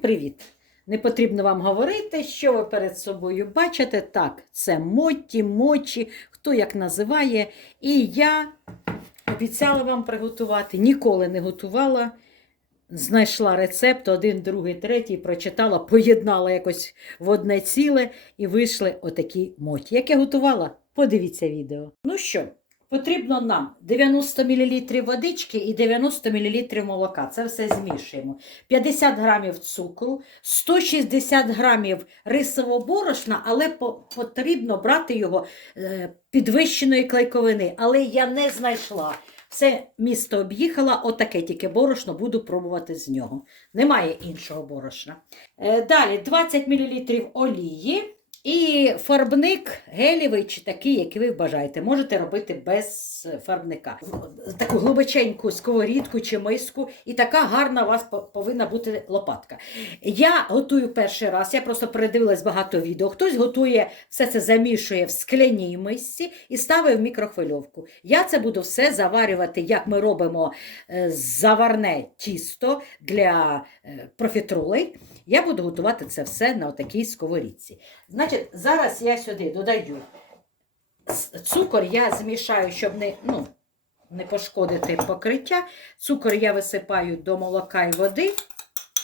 Привіт! Не потрібно вам говорити, що ви перед собою бачите. Так, це мотті, мочі, хто як називає. І я обіцяла вам приготувати, ніколи не готувала. Знайшла рецепт, один, другий, третій, прочитала, поєднала якось в одне ціле і вийшли отакі моті. Як я готувала, подивіться відео. Ну що, потрібно нам 90 мл водички і 90 мл молока. Це все змішуємо. 50 грамів цукру, 160 грамів рисового борошна, але потрібно брати його е, підвищеної клейковини. Але я не знайшла. Все місто об'їхала, отаке тільки борошно, буду пробувати з нього. Немає іншого борошна. Е, далі 20 мл олії і фарбник гелєвий чи такий, який ви бажаєте. Можете робити без фарбника. Таку глибоченьку сковорідку чи миску, і така гарна у вас повинна бути лопатка. Я готую перший раз, я просто передивилась багато відео. Хтось готує, все це замішує в скляній мисці і ставить в мікрохвильовку. Я це буду все заварювати, як ми робимо е, заварне тісто для е, профітролей. Я буду готувати це все на такій сковорідці. Значить, зараз я сюди додаю цукор, я змішаю, щоб не, ну, не пошкодити покриття. Цукор я висипаю до молока і води.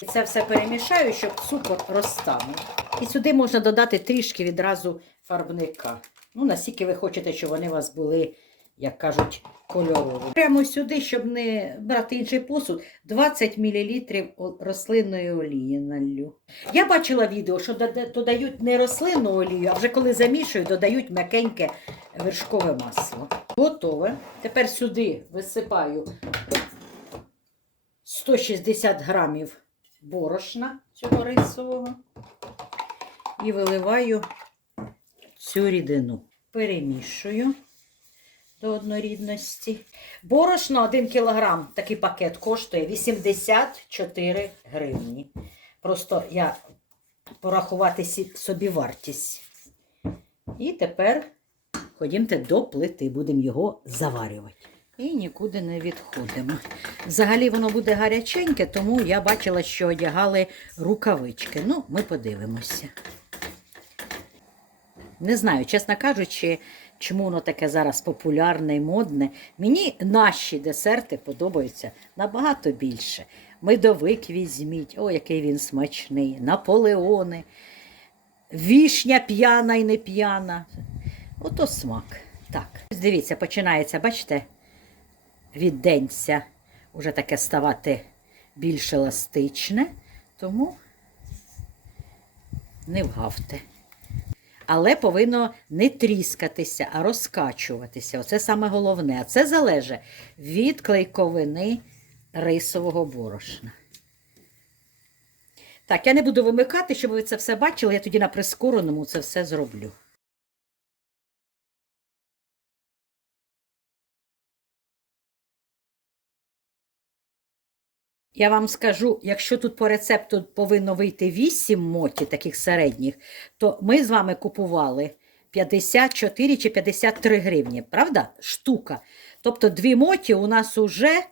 І це все перемішаю, щоб цукор розтанув. І сюди можна додати трішки відразу фарбника. Ну, наскільки ви хочете, щоб вони у вас були, як кажуть, кольорові. Прямо сюди, щоб не брати інший посуд, 20 мл рослинної олії налью. Я бачила відео, що додають не рослинну олію, а вже коли замішують, додають м'якеньке вершкове масло. Готове. Тепер сюди висипаю 160 грамів борошна цього рисового і виливаю цю рідину. Перемішую до однорідності. Борошно 1 кг, такий пакет коштує 84 гривні. Просто я порахувати собі вартість. І тепер ходімте до плити, будемо його заварювати. І нікуди не відходимо. Взагалі воно буде гаряченьке, тому я бачила, що одягали рукавички. Ну, ми подивимося. Не знаю, чесно кажучи, чому воно таке зараз популярне і модне. Мені наші десерти подобаються набагато більше. Медовик візьміть, о, який він смачний, наполеони, вішня п'яна і не п'яна. Ото смак. Так, ось дивіться, починається, бачите, від денця уже таке ставати більш еластичне, тому не вгавте. Але повинно не тріскатися, а розкачуватися. Оце саме головне. А це залежить від клейковини рисового борошна. Так, я не буду вимикати, щоб ви це все бачили. Я тоді на прискореному це все зроблю. Я вам скажу, якщо тут по рецепту повинно вийти 8 моті, таких середніх, то ми з вами купували 54 чи 53 гривні, правда? Штука. Тобто дві моті у нас уже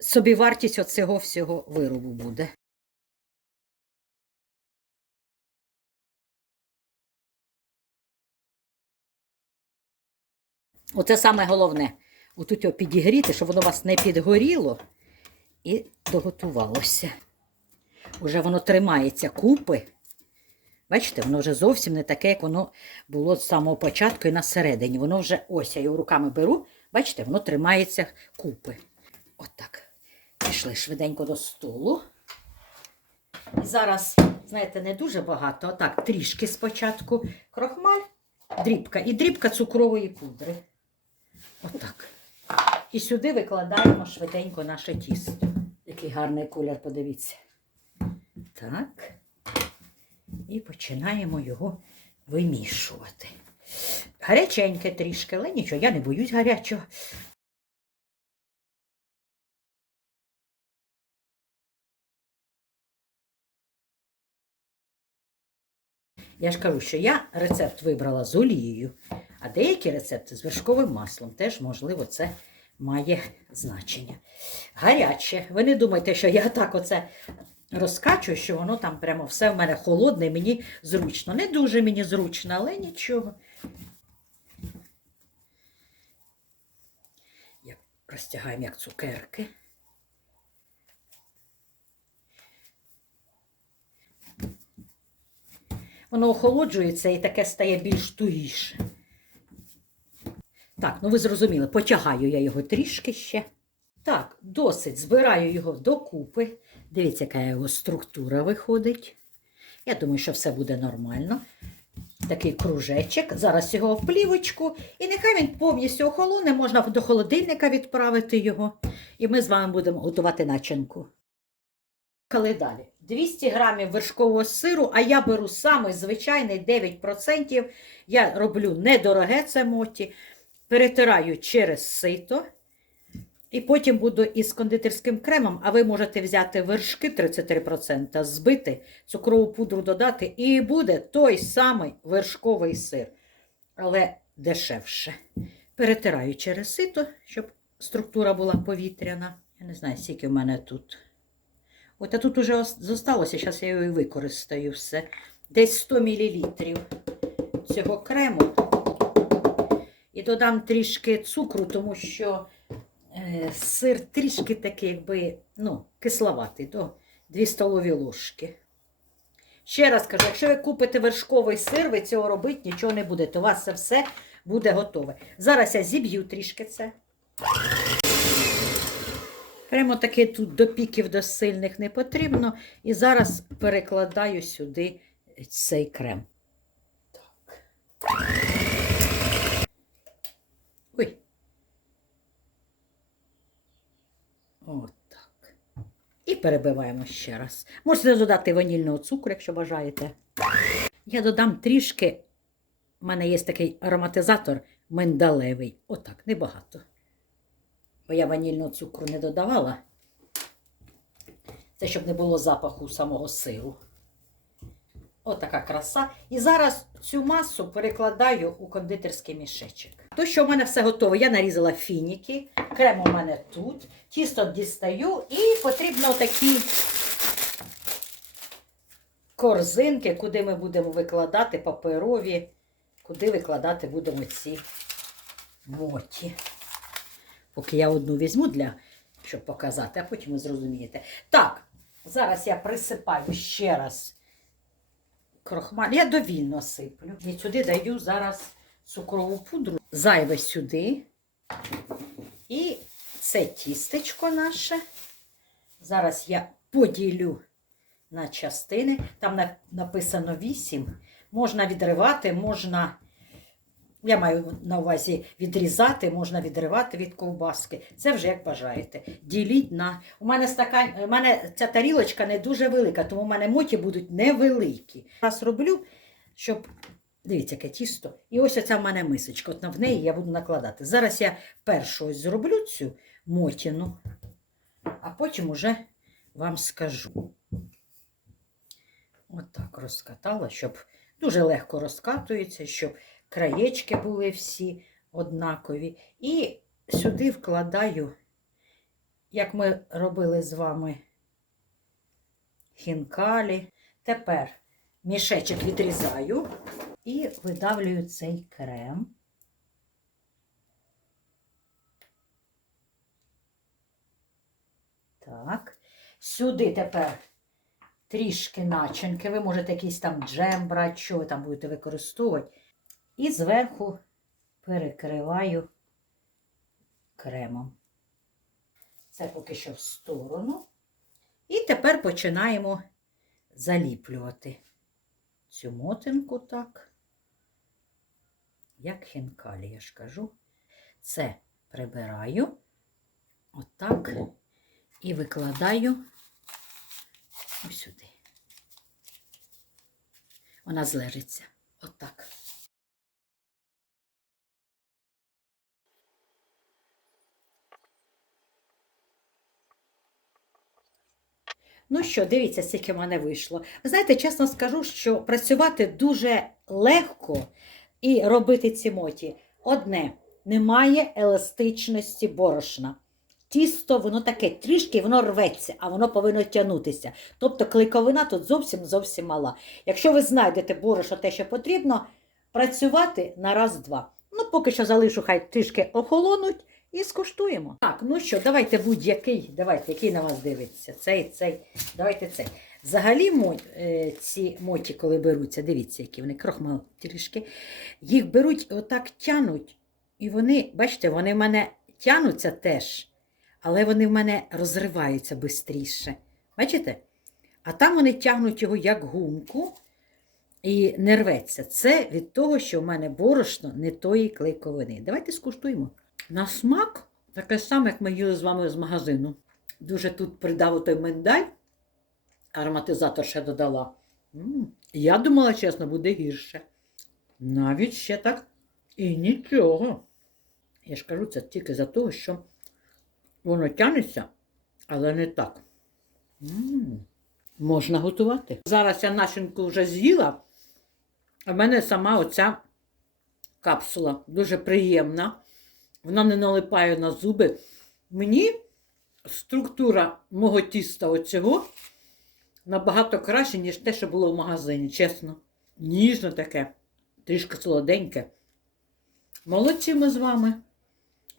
собівартість оцього всього виробу буде. Оце саме головне. Отут його підігріти, щоб воно у вас не підгоріло і доготувалося. Уже воно тримається купи. Бачите, воно вже зовсім не таке, як воно було з самого початку і на середині. Воно вже ось я його руками беру. Бачите, воно тримається купи. Отак. Пішли швиденько до столу. І зараз, знаєте, не дуже багато, отак, трішки спочатку крохмаль, дрібка і дрібка цукрової пудри. Отак. І сюди викладаємо швиденько наше тісто. Який гарний колір, подивіться. Так. І починаємо його вимішувати. Гаряченьке трішки, але нічого, я не боюсь гарячого. Я ж кажу, що я рецепт вибрала з олією, а деякі рецепти з вершковим маслом теж, можливо, це має значення. Гаряче. Ви не думайте, що я так оце розкачую, що воно там прямо все в мене холодне, і мені зручно. Не дуже мені зручно, але нічого. Як розтягаємо як цукерки. Воно охолоджується і таке стає більш тугіше. Так, ну ви зрозуміли, потягаю я його трішки ще. Так, досить. Збираю його докупи. Дивіться, яка його структура виходить. Я думаю, що все буде нормально. Такий кружечок. Зараз його в плівочку. І нехай він повністю охолоне, можна до холодильника відправити його. І ми з вами будемо готувати начинку. Коли далі? 200 грамів вершкового сиру, а я беру самий звичайний 9%. Я роблю недороге це моті. Перетираю через сито. І потім буду із кондитерським кремом, а ви можете взяти вершки 33%, збити, цукрову пудру додати, і буде той самий вершковий сир, але дешевше. Перетираю через сито, щоб структура була повітряна. Я не знаю, скільки в мене тут. От а тут уже зосталося, зараз я його використаю все. Десь 100 мл цього крему. І додам трішки цукру, тому що е, сир трішки такий, якби, ну, кисловатий, до 2 столові ложки. Ще раз кажу, якщо ви купите вершковий сир, ви цього робити нічого не будете. У вас це все буде готове. Зараз я зіб'ю трішки це. Прямо таки тут до піків до сильних не потрібно. І зараз перекладаю сюди цей крем. Так. Ой. От так. І перебиваємо ще раз. Можете додати ванільного цукру, якщо бажаєте. Я додам трішки. У мене є такий ароматизатор миндалевий. Отак, небагато. Бо я ванільного цукру не додавала. Це щоб не було запаху самого сиру. Отака краса. І зараз цю масу перекладаю у кондитерський мішечок. То, що в мене все готове, я нарізала фініки, крем у мене тут, тісто дістаю і потрібно такі корзинки, куди ми будемо викладати паперові, куди викладати будемо ці моті. Поки я одну візьму, для, щоб показати, а потім ви зрозумієте. Так, зараз я присипаю ще раз крохмаль. Я довільно сиплю. І сюди даю зараз цукрову пудру. Зайве сюди. І це тістечко наше. Зараз я поділю на частини. Там написано 8. Можна відривати, можна. Я маю на увазі відрізати, можна відривати від ковбаски. Це вже як бажаєте. Діліть на. У мене стакан, у мене ця тарілочка не дуже велика, тому у мене моті будуть невеликі. Раз роблю, щоб. Дивіться, яке тісто. І ось оця в мене мисочка. От в неї я буду накладати. Зараз я першу ось зроблю цю мотіну, а потім уже вам скажу. Отак розкатала, щоб дуже легко розкатується, щоб краєчки були всі однакові. І сюди вкладаю, як ми робили з вами хінкалі. Тепер мішечок відрізаю і видавлюю цей крем. Так. Сюди тепер трішки начинки. Ви можете якийсь там джем брати, що ви там будете використовувати. І зверху перекриваю кремом. Це поки що в сторону. І тепер починаємо заліплювати цю мотинку так. Як хінкалі, я ж кажу. Це прибираю отак і викладаю ось сюди. Вона злежиться. Отак. Ну що, дивіться, скільки в мене вийшло. Ви знаєте, чесно скажу, що працювати дуже легко і робити ці моті. Одне, немає еластичності борошна. тісто, воно таке трішки, воно рветься, а воно повинно тягнутися. Тобто клейковина тут зовсім зовсім мала. Якщо ви знайдете борошно те, що потрібно, працювати на раз-два. Ну, поки що залишу, хай трішки охолонуть і скуштуємо. Так, ну що, давайте будь-який, давайте, який на вас дивиться. Цей, цей, давайте цей. Взагалі, е, ці моті, коли беруться, дивіться, які вони крохмал трішки, їх беруть, отак тянуть, і вони, бачите, вони в мене тянуться теж, але вони в мене розриваються швидше. Бачите? А там вони тягнуть його як гумку і не рветься. Це від того, що в мене борошно не тої клейковини. Давайте скуштуємо. На смак таке саме, як ми їли з вами з магазину. Дуже тут придав той миндаль, ароматизатор ще додала. М, Я думала, чесно, буде гірше. Навіть ще так і нічого. Я ж кажу, це тільки за того, що воно тянеться, але не так. М, Можна готувати. Зараз я начинку вже з'їла, а в мене сама оця капсула дуже приємна. Вона не налипає на зуби. Мені структура мого тіста оцього набагато краще, ніж те, що було в магазині, чесно. Ніжне таке, трішки солоденьке. Молодці ми з вами.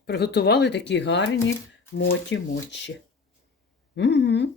Приготували такі гарні моті-мочі. Угу.